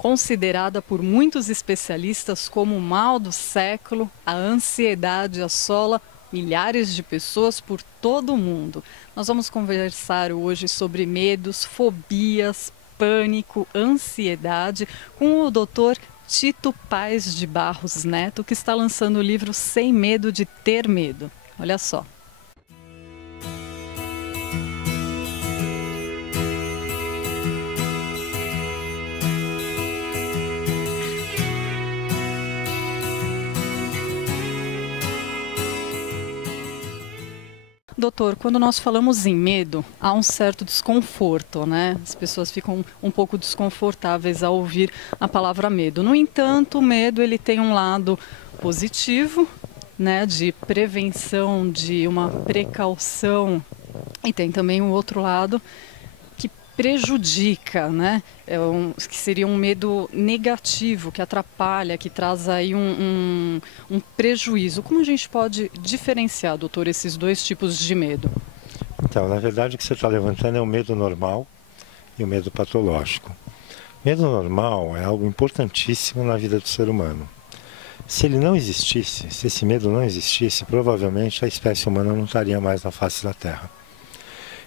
Considerada por muitos especialistas como o mal do século, a ansiedade assola milhares de pessoas por todo o mundo. Nós vamos conversar hoje sobre medos, fobias, pânico, ansiedade com o Dr. Tito Paes de Barros Neto, que está lançando o livro Sem Medo de Ter Medo. Olha só. Doutor, quando nós falamos em medo, há um certo desconforto, né? As pessoas ficam um pouco desconfortáveis ao ouvir a palavra medo. No entanto, o medo ele tem um lado positivo, né? De prevenção, de uma precaução, e tem também um outro lado que prejudica, né? Que seria um medo negativo, que atrapalha, que traz aí um prejuízo. Como a gente pode diferenciar, doutor, esses dois tipos de medo? Então, na verdade, o que você está levantando é o medo normal e o medo patológico. Medo normal é algo importantíssimo na vida do ser humano. Se ele não existisse, se esse medo não existisse, provavelmente a espécie humana não estaria mais na face da Terra.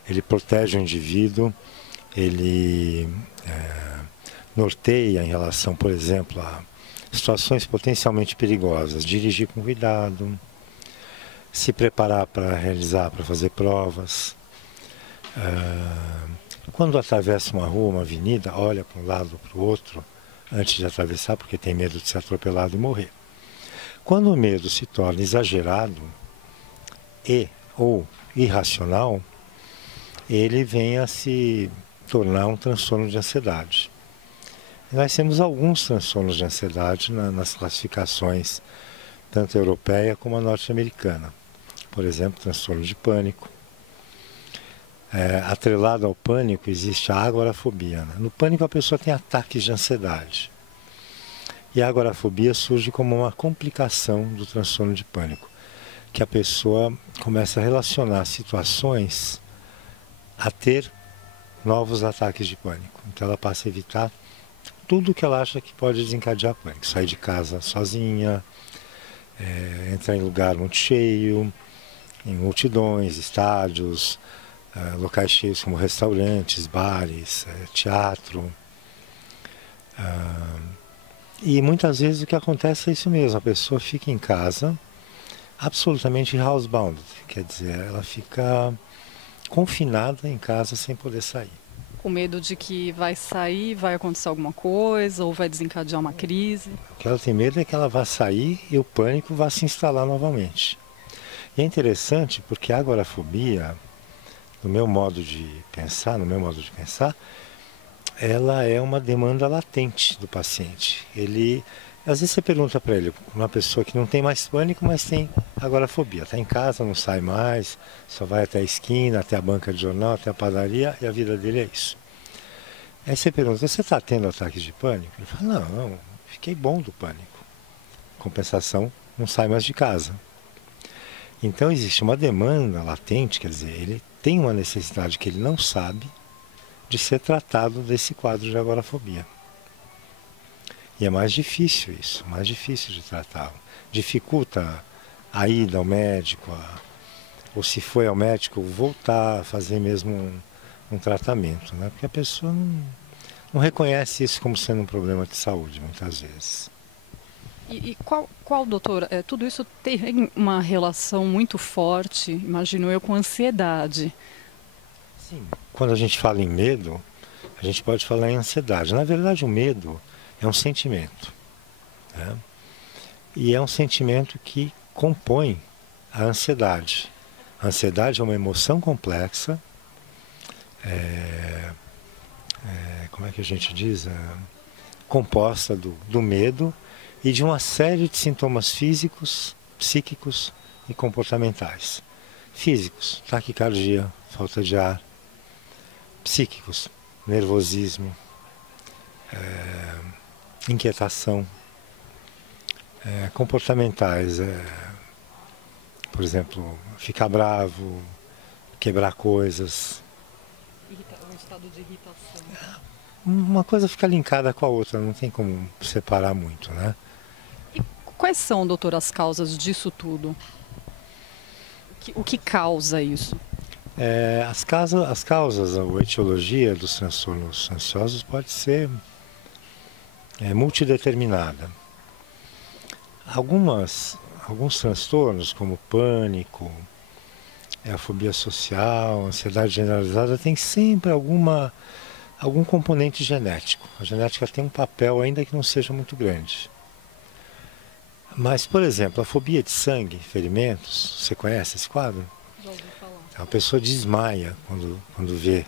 Ele protege o indivíduo, ele norteia em relação, por exemplo, a situações potencialmente perigosas, dirigir com cuidado, se preparar para realizar, para fazer provas. Quando atravessa uma rua, uma avenida, olha para um lado ou para o outro antes de atravessar, porque tem medo de ser atropelado e morrer. Quando o medo se torna exagerado ou irracional, ele vem a se tornar um transtorno de ansiedade. E nós temos alguns transtornos de ansiedade nas classificações, tanto a europeia como a norte-americana. Por exemplo, transtorno de pânico. Atrelado ao pânico existe a agorafobia, né? No pânico a pessoa tem ataques de ansiedade. E a agorafobia surge como uma complicação do transtorno de pânico, que a pessoa começa a relacionar situações a ter novos ataques de pânico. Então ela passa a evitar tudo que ela acha que pode desencadear pânico. Sair de casa sozinha, entrar em lugar muito cheio, em multidões, estádios, locais cheios como restaurantes, bares, teatro. E muitas vezes o que acontece é isso mesmo, a pessoa fica em casa absolutamente housebound, quer dizer, ela fica confinada em casa sem poder sair. Com medo de que vai sair, vai acontecer alguma coisa ou vai desencadear uma crise? O que ela tem medo é que ela vá sair e o pânico vá se instalar novamente. E é interessante porque a agorafobia, no meu modo de pensar, ela é uma demanda latente do paciente. Às vezes você pergunta para ele, uma pessoa que não tem mais pânico, mas tem agorafobia. Está em casa, não sai mais, só vai até a esquina, até a banca de jornal, até a padaria, e a vida dele é isso. Aí você pergunta, você está tendo ataques de pânico? Ele fala, não, fiquei bom do pânico. Compensação, não sai mais de casa. Então existe uma demanda latente, quer dizer, ele tem uma necessidade que ele não sabe de ser tratado desse quadro de agorafobia. E é mais difícil isso, mais difícil de tratá-lo. Dificulta a ida ao médico, ou se foi ao médico, voltar a fazer mesmo um tratamento, né? Porque a pessoa não reconhece isso como sendo um problema de saúde, muitas vezes. E qual, doutor, tudo isso tem uma relação muito forte, imagino eu, com ansiedade? Sim. Quando a gente fala em medo, a gente pode falar em ansiedade. Na verdade, o medo é um sentimento, né? E é um sentimento que compõe a ansiedade. A ansiedade é uma emoção complexa, como é que a gente diz? Composta do medo e de uma série de sintomas físicos, psíquicos e comportamentais. Físicos, taquicardia, falta de ar. Psíquicos, nervosismo, inquietação. Comportamentais, por exemplo, ficar bravo, quebrar coisas. Um estado de irritação. uma coisa fica linkada com a outra, não tem como separar muito, né? E quais são, doutor, as causas disso tudo? O que causa isso? As causas, a etiologia dos transtornos ansiosos pode ser multideterminada. Alguns transtornos, como pânico, a fobia social, a ansiedade generalizada, tem sempre algum componente genético. A genética tem um papel, ainda que não seja muito grande. Mas, por exemplo, a fobia de sangue, ferimentos, você conhece esse quadro? Já ouvi falar. A pessoa desmaia quando vê.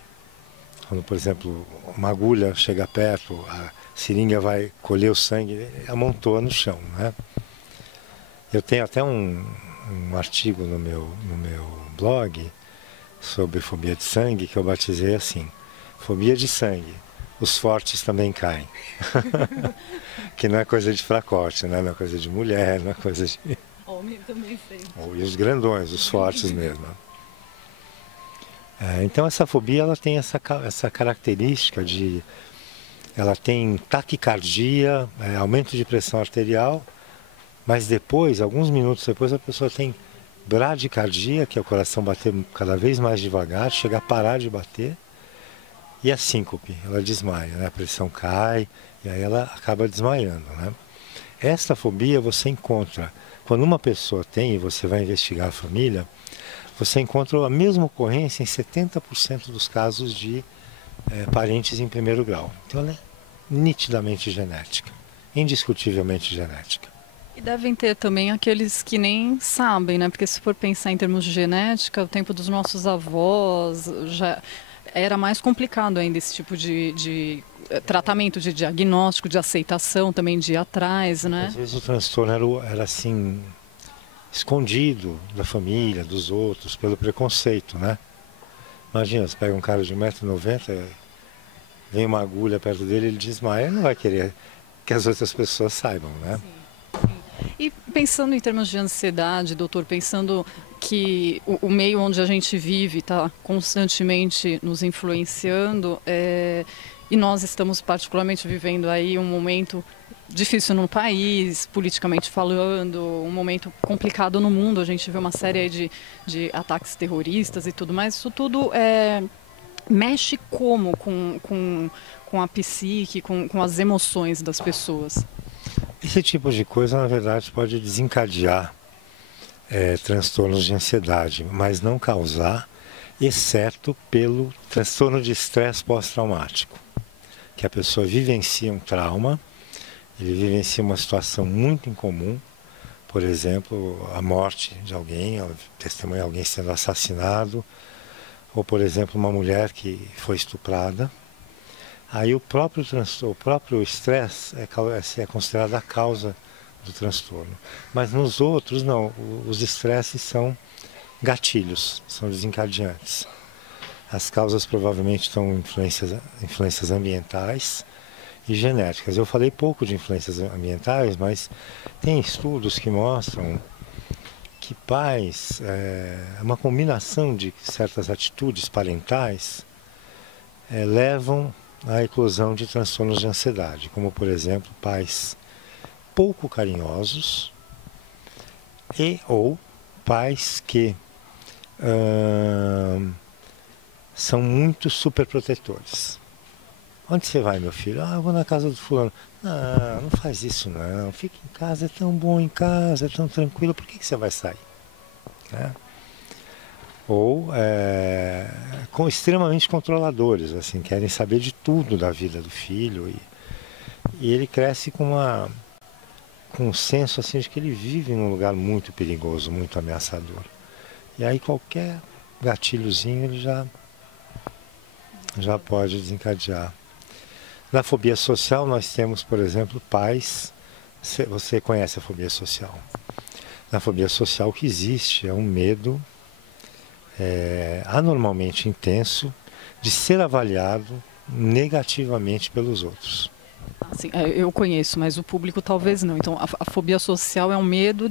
Quando, por exemplo, uma agulha chega perto, a seringa vai colher o sangue, amontoa no chão, né? Eu tenho até um artigo no meu blog sobre fobia de sangue que eu batizei assim: fobia de sangue, os fortes também caem. Que não é coisa de fracote, né? Não é coisa de mulher, não é coisa de... Homem também sei. E os grandões, os fortes mesmo. Então essa fobia ela tem essa característica de... Ela tem taquicardia, aumento de pressão arterial, mas depois, alguns minutos depois, a pessoa tem bradicardia, que é o coração bater cada vez mais devagar, chega a parar de bater, e a síncope, ela desmaia, né? A pressão cai e aí ela acaba desmaiando, né? Esta fobia você encontra, quando uma pessoa tem, e você vai investigar a família, você encontra a mesma ocorrência em 70% dos casos de parentes em primeiro grau. Então ela é nitidamente genética, indiscutivelmente genética. E devem ter também aqueles que nem sabem, né? Porque se for pensar em termos de genética, o tempo dos nossos avós já era mais complicado ainda esse tipo de tratamento, de diagnóstico, de aceitação, também de ir atrás, né? Às vezes o transtorno era assim, escondido da família, dos outros, pelo preconceito, né? Imagina, você pega um cara de 1,90 m, vem uma agulha perto dele, ele desmaia, ele não vai querer que as outras pessoas saibam, né? Sim. E pensando em termos de ansiedade, doutor, pensando que o meio onde a gente vive está constantemente nos influenciando, e nós estamos particularmente vivendo aí um momento difícil no país, politicamente falando, um momento complicado no mundo, a gente vê uma série aí de ataques terroristas e tudo mais, isso tudo mexe como com a psique, com as emoções das pessoas? Esse tipo de coisa, na verdade, pode desencadear transtornos de ansiedade, mas não causar, exceto pelo transtorno de estresse pós-traumático, que a pessoa vivencia um trauma, ele vivencia uma situação muito incomum, por exemplo, a morte de alguém, testemunha alguém sendo assassinado, ou, por exemplo, uma mulher que foi estuprada. Aí o próprio estresse é considerado a causa do transtorno. Mas nos outros, não. Os estresses são gatilhos, são desencadeantes. As causas provavelmente estão influências ambientais e genéticas. Eu falei pouco de influências ambientais, mas tem estudos que mostram que pais, uma combinação de certas atitudes parentais levam à eclosão de transtornos de ansiedade, como, por exemplo, pais pouco carinhosos ou pais que são muito superprotetores. Onde você vai, meu filho? Eu vou na casa do fulano. Não faz isso não, fica em casa, é tão bom em casa, é tão tranquilo, por que você vai sair? Ou extremamente controladores, assim, querem saber de tudo da vida do filho e ele cresce com um senso assim, de que ele vive num lugar muito perigoso, muito ameaçador. E aí qualquer gatilhozinho ele já pode desencadear. Na fobia social nós temos, por exemplo, pais. Você conhece a fobia social? Na fobia social o que existe é um medo anormalmente intenso de ser avaliado negativamente pelos outros. Assim, eu conheço, mas o público talvez não. Então, a fobia social é um medo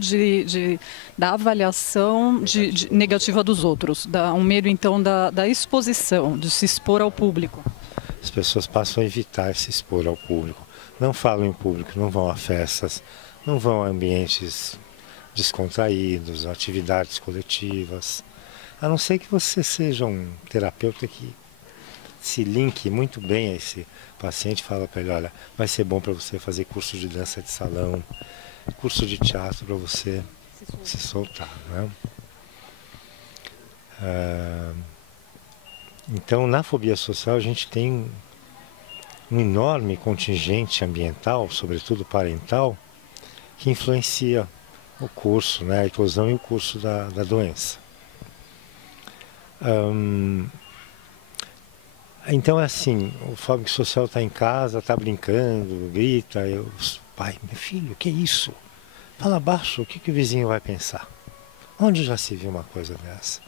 da avaliação negativa dos outros. Um medo, então, da exposição, de se expor ao público. as pessoas passam a evitar se expor ao público. Não falam em público, não vão a festas, não vão a ambientes descontraídos, atividades coletivas. A não ser que você seja um terapeuta que se linke muito bem a esse paciente, fala para ele, olha, vai ser bom para você fazer curso de dança de salão, curso de teatro para você se soltar, né? Então, na fobia social, a gente tem um enorme contingente ambiental, sobretudo parental, que influencia o curso, né, a eclosão e o curso da doença. Então é assim, o fóbico social está em casa, está brincando, grita, pai, meu filho, o que é isso? Fala baixo, o que o vizinho vai pensar? Onde já se viu uma coisa dessa?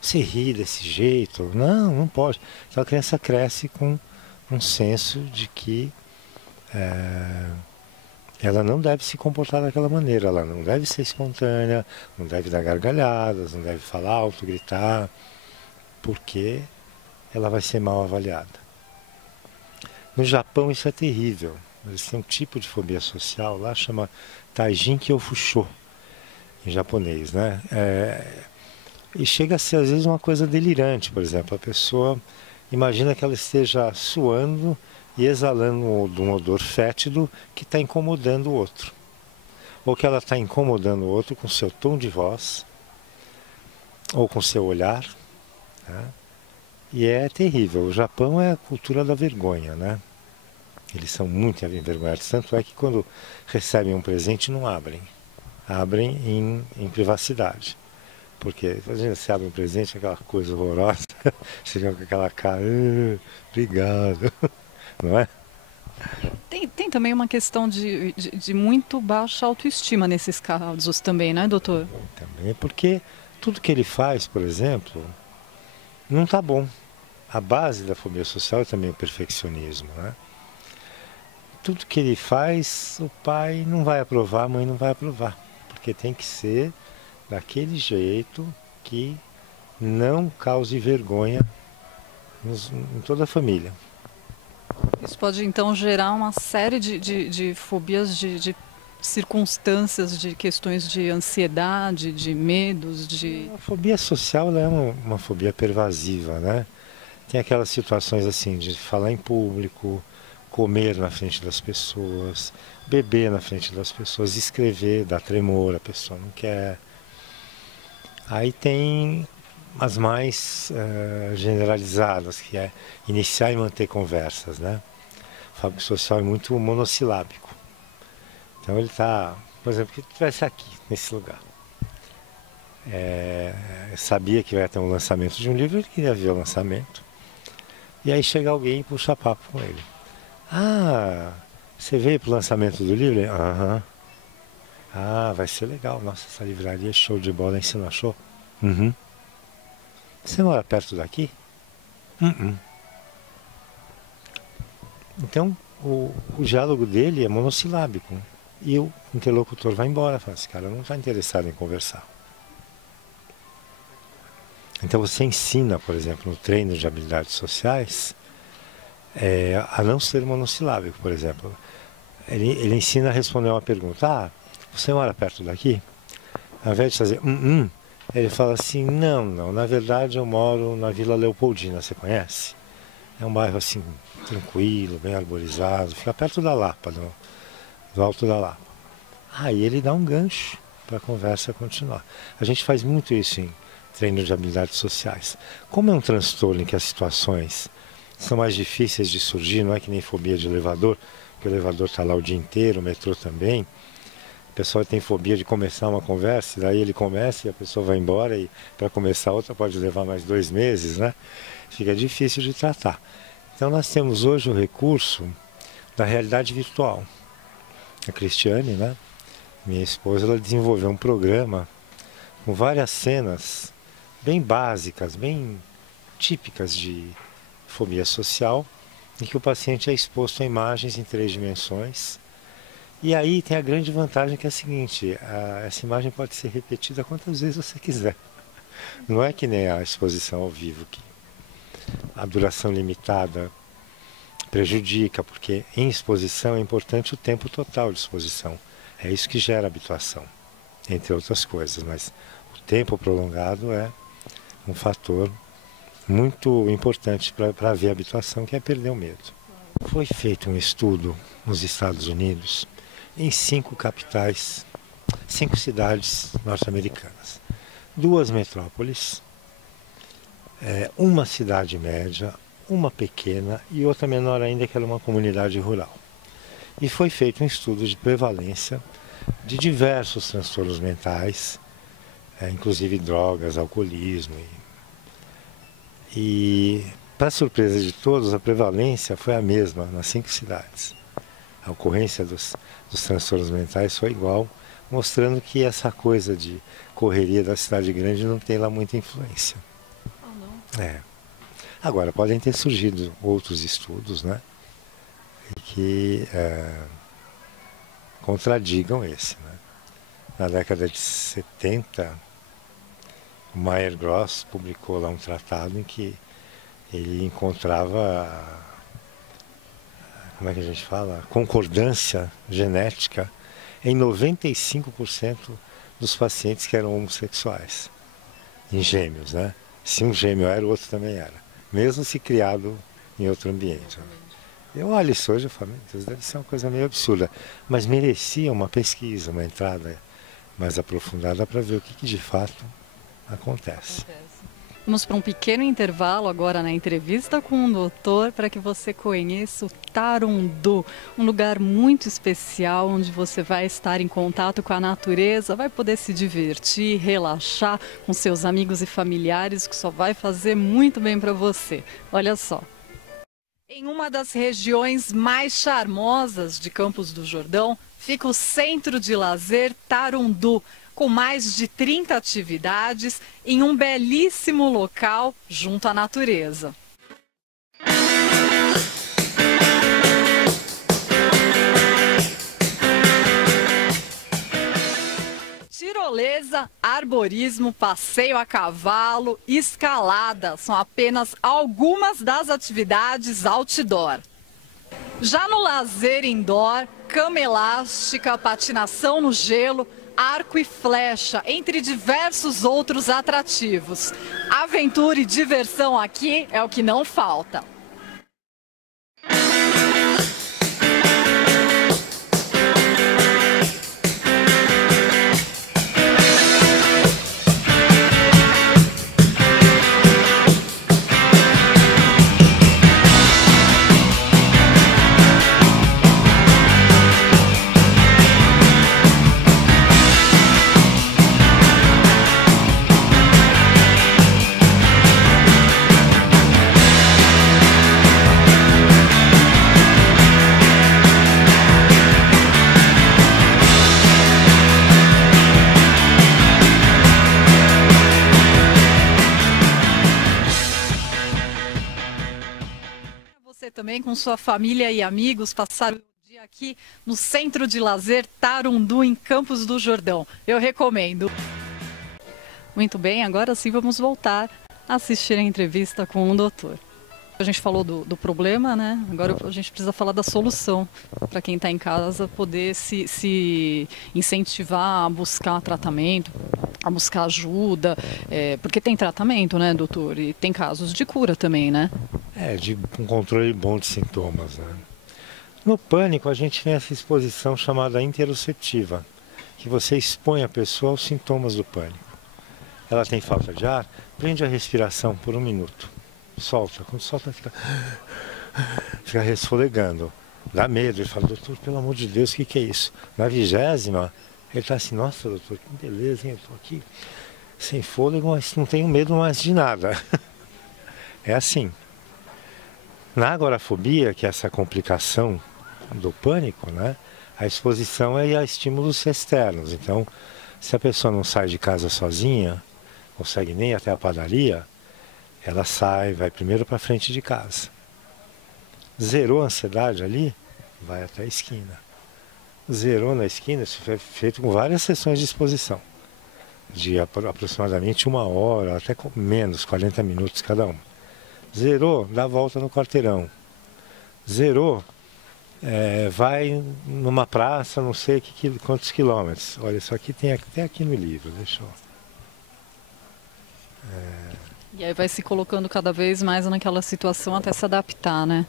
Você ri desse jeito? Não, não pode. Então a criança cresce com um senso de que ela não deve se comportar daquela maneira, ela não deve ser espontânea, não deve dar gargalhadas, não deve falar alto, gritar, porque ela vai ser mal avaliada. No Japão isso é terrível. Eles têm um tipo de fobia social lá, chama Taijin Kyofusho, em japonês, né? E chega a ser às vezes uma coisa delirante, por exemplo, a pessoa imagina que ela esteja suando e exalando um odor fétido que está incomodando o outro. Ou que ela está incomodando o outro com seu tom de voz, ou com seu olhar, né? E é terrível. O Japão é a cultura da vergonha, né? Eles são muito envergonhados. Tanto é que quando recebem um presente não abrem. Abrem em privacidade. Porque imagina, você abre um presente, aquela coisa horrorosa, você fica com aquela cara, obrigado, não é? Tem também uma questão de muito baixa autoestima nesses casos também, né, doutor? Também porque tudo que ele faz, por exemplo, não está bom. A base da fobia social é também o perfeccionismo, né? Tudo que ele faz, o pai não vai aprovar, a mãe não vai aprovar, porque tem que ser daquele jeito que não cause vergonha em toda a família. Isso pode então gerar uma série de fobias, de circunstâncias, de questões de ansiedade, de medos, de... A fobia social ela é uma fobia pervasiva, né? Tem aquelas situações assim de falar em público, comer na frente das pessoas, beber na frente das pessoas, escrever, dá tremor, a pessoa não quer. Aí tem as mais generalizadas, que é iniciar e manter conversas, né? O fóbico social é muito monossilábico. Então ele está, por exemplo, que estivesse aqui, nesse lugar. Sabia que vai ter um lançamento de um livro, ele queria ver o lançamento. E aí chega alguém e puxa papo com ele. Ah, você veio para o lançamento do livro? Aham. Ah, vai ser legal. Nossa, essa livraria é show de bola, hein? Você não achou? Uhum. Você mora perto daqui? Uhum. Então, o diálogo dele é monossilábico. E o interlocutor vai embora, fala, esse cara não está interessado em conversar. Então você ensina, por exemplo, no treino de habilidades sociais, a não ser monossilábico, por exemplo. Ele ensina a responder uma pergunta. Ah, você mora perto daqui? Ao invés de fazer ele fala assim, não, na verdade eu moro na Vila Leopoldina, você conhece? É um bairro assim, tranquilo, bem arborizado, fica perto da Lapa, do Alto da Lapa. Aí ele dá um gancho para a conversa continuar. A gente faz muito isso em treino de habilidades sociais. Como é um transtorno em que as situações são mais difíceis de surgir, não é que nem fobia de elevador, que o elevador está lá o dia inteiro, o metrô também. O pessoal tem fobia de começar uma conversa, daí ele começa e a pessoa vai embora e para começar outra pode levar mais 2 meses, né? Fica difícil de tratar. Então nós temos hoje o recurso da realidade virtual. A Cristiane, né? Minha esposa, ela desenvolveu um programa com várias cenas bem básicas, bem típicas de fobia social, em que o paciente é exposto a imagens em 3 dimensões. E aí tem a grande vantagem que é a seguinte, essa imagem pode ser repetida quantas vezes você quiser. Não é que nem a exposição ao vivo, que a duração limitada. prejudica, porque em exposição é importante o tempo total de exposição. É isso que gera habituação, entre outras coisas, mas o tempo prolongado é um fator muito importante para haver habituação, que é perder o medo. Foi feito um estudo nos Estados Unidos, em 5 capitais, 5 cidades norte-americanas. 2 metrópoles, uma cidade média, uma pequena e outra menor ainda, que era uma comunidade rural. E foi feito um estudo de prevalência de diversos transtornos mentais, inclusive drogas, alcoolismo. E para surpresa de todos, a prevalência foi a mesma nas 5 cidades. A ocorrência dos transtornos mentais foi igual, mostrando que essa coisa de correria da cidade grande não tem lá muita influência. Não. Agora, podem ter surgido outros estudos, né, que contradigam esse. Né? Na década de 70, o Meyer-Gross publicou lá um tratado em que ele encontrava, como é que a gente fala, concordância genética em 95% dos pacientes que eram homossexuais, em gêmeos, né? Se um gêmeo era, o outro também era, mesmo se criado em outro ambiente. Eu olho isso hoje e falo, meu Deus, deve ser uma coisa meio absurda, mas merecia uma pesquisa, uma entrada mais aprofundada para ver o que de fato acontece. Vamos para um pequeno intervalo agora na entrevista com o doutor para que você conheça o Tarundu, um lugar muito especial onde você vai estar em contato com a natureza, vai poder se divertir, relaxar com seus amigos e familiares, que só vai fazer muito bem para você. Olha só. Em uma das regiões mais charmosas de Campos do Jordão, fica o Centro de Lazer Tarundu, com mais de 30 atividades em um belíssimo local junto à natureza. Tirolesa, arborismo, passeio a cavalo, escalada são apenas algumas das atividades outdoor. Já no lazer indoor, cama elástica, patinação no gelo, arco e flecha, entre diversos outros atrativos. Aventura e diversão aqui é o que não falta. Você também com sua família e amigos passar o dia aqui no Centro de Lazer Tarundu, em Campos do Jordão. Eu recomendo. Muito bem, agora sim vamos voltar a assistir a entrevista com o doutor. A gente falou do problema, né? Agora a gente precisa falar da solução para quem está em casa poder se incentivar a buscar tratamento, a buscar ajuda, porque tem tratamento, né, doutor? E tem casos de cura também, né? De um controle bom de sintomas, né? No pânico, a gente tem essa exposição chamada interoceptiva, que você expõe a pessoa aos sintomas do pânico. Ela tem falta de ar, prende a respiração por 1 minuto. Solta, quando solta fica resfolegando, dá medo, ele fala, doutor, pelo amor de Deus, o que é isso? Na 20ª, ele está assim, nossa doutor, que beleza, hein? Eu estou aqui sem fôlego, mas não tenho medo mais de nada. É assim. Na agorafobia, que é essa complicação do pânico, né, a exposição é a estímulos externos, então se a pessoa não sai de casa sozinha, consegue nem ir até a padaria, ela sai, vai primeiro para frente de casa. Zerou a ansiedade ali, vai até a esquina. Zerou na esquina, isso foi feito com várias sessões de exposição, de aproximadamente 1 hora, até menos, 40 minutos cada uma. Zerou, dá a volta no quarteirão. Zerou, vai numa praça, não sei quantos quilômetros. Olha, isso aqui tem até aqui no livro, deixa eu... E aí vai se colocando cada vez mais naquela situação até se adaptar, né?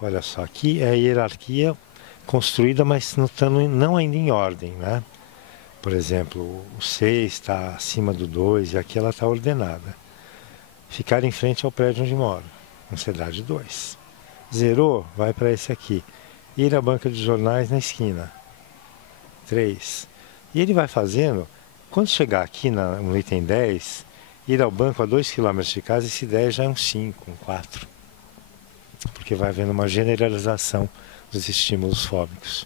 Olha só, aqui é a hierarquia construída, mas não ainda em ordem, né? Por exemplo, o 6 está acima do 2 e aqui ela está ordenada. Ficar em frente ao prédio onde moro, ansiedade 2. Zerou, vai para esse aqui. Ir à banca de jornais na esquina, 3. E ele vai fazendo, quando chegar aqui no item 10, ir ao banco a 2 km de casa, esse 10 já é um 5, um 4. Porque vai havendo uma generalização dos estímulos fóbicos.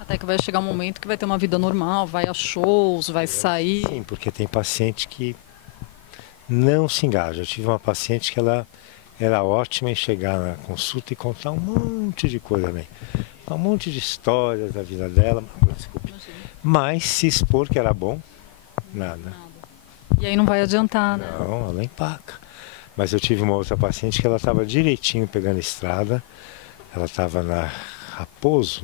Até que vai chegar um momento que vai ter uma vida normal, vai a shows, vai sair. Sim, porque tem paciente que não se engaja. Eu tive uma paciente que ela era ótima em chegar na consulta e contar um monte de coisa, né? Um monte de histórias da vida dela, desculpe. Mas se expor que era bom, nada. E aí não vai adiantar, né? Não, ela empaca. Mas eu tive uma outra paciente que ela estava direitinho pegando estrada, ela estava na Raposo,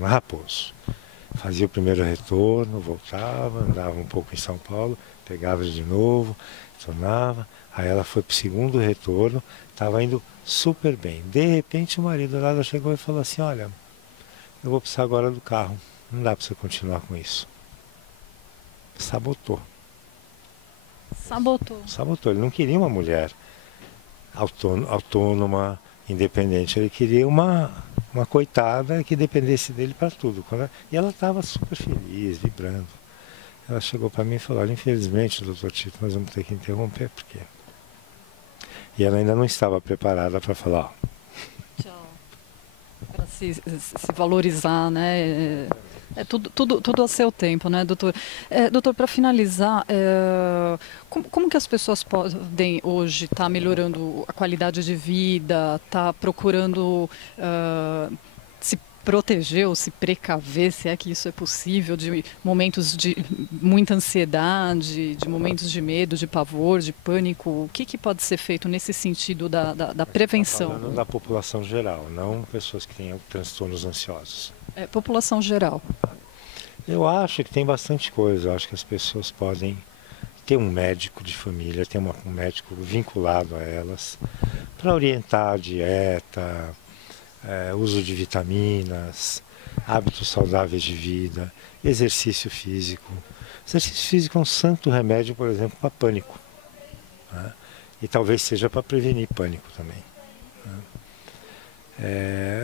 fazia o primeiro retorno, voltava, andava um pouco em São Paulo, pegava de novo, tornava, aí ela foi para o segundo retorno, estava indo super bem. De repente o marido dela chegou e falou assim, olha, eu vou precisar agora do carro, não dá para você continuar com isso. Sabotou. Sabotou, ele não queria uma mulher autônoma, independente. Ele queria uma coitada que dependesse dele para tudo. E ela estava super feliz, vibrando. Ela chegou para mim e falou, olha, infelizmente, doutor Tito, nós vamos ter que interromper, porque... E ela ainda não estava preparada para falar, ó. Tchau. Para se valorizar, né? Tudo a seu tempo, né, doutor? Doutor, para finalizar, como que as pessoas podem hoje estar melhorando a qualidade de vida, estar procurando se proteger ou se precaver, se é que isso é possível, de momentos de muita ansiedade, de momentos de medo, de pavor, de pânico? O que pode ser feito nesse sentido da prevenção? Tá falando da população geral, não pessoas que tenham transtornos ansiosos. População geral. Eu acho que tem bastante coisa. Eu acho que as pessoas podem ter um médico de família, ter um médico vinculado a elas, para orientar a dieta, uso de vitaminas, hábitos saudáveis de vida, exercício físico. Exercício físico é um santo remédio, por exemplo, para pânico, né? E talvez seja para prevenir pânico também, né?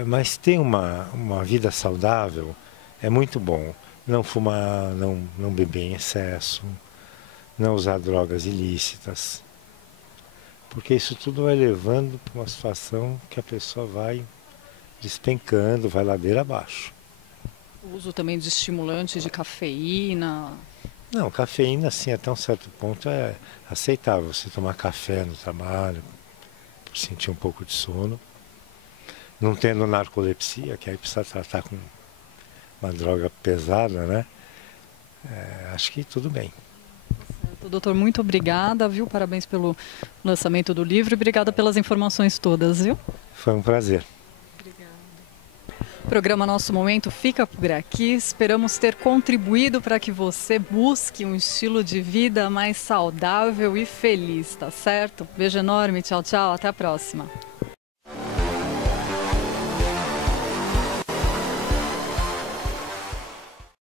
Mas ter uma vida saudável é muito bom. Não fumar, não beber em excesso, não usar drogas ilícitas. Porque isso tudo vai levando para uma situação que a pessoa vai despencando, vai ladeira abaixo. O uso também de estimulantes, de cafeína? Não, cafeína, assim, até um certo ponto é aceitável. Você tomar café no trabalho, por sentir um pouco de sono. Não tendo narcolepsia, que aí precisa tratar com uma droga pesada, né? Acho que tudo bem. Certo. Doutor, muito obrigada, viu? Parabéns pelo lançamento do livro e obrigada pelas informações todas, viu? Foi um prazer. Obrigada. O programa Nosso Momento fica por aqui. Esperamos ter contribuído para que você busque um estilo de vida mais saudável e feliz, tá certo? Beijo enorme, tchau, tchau, até a próxima.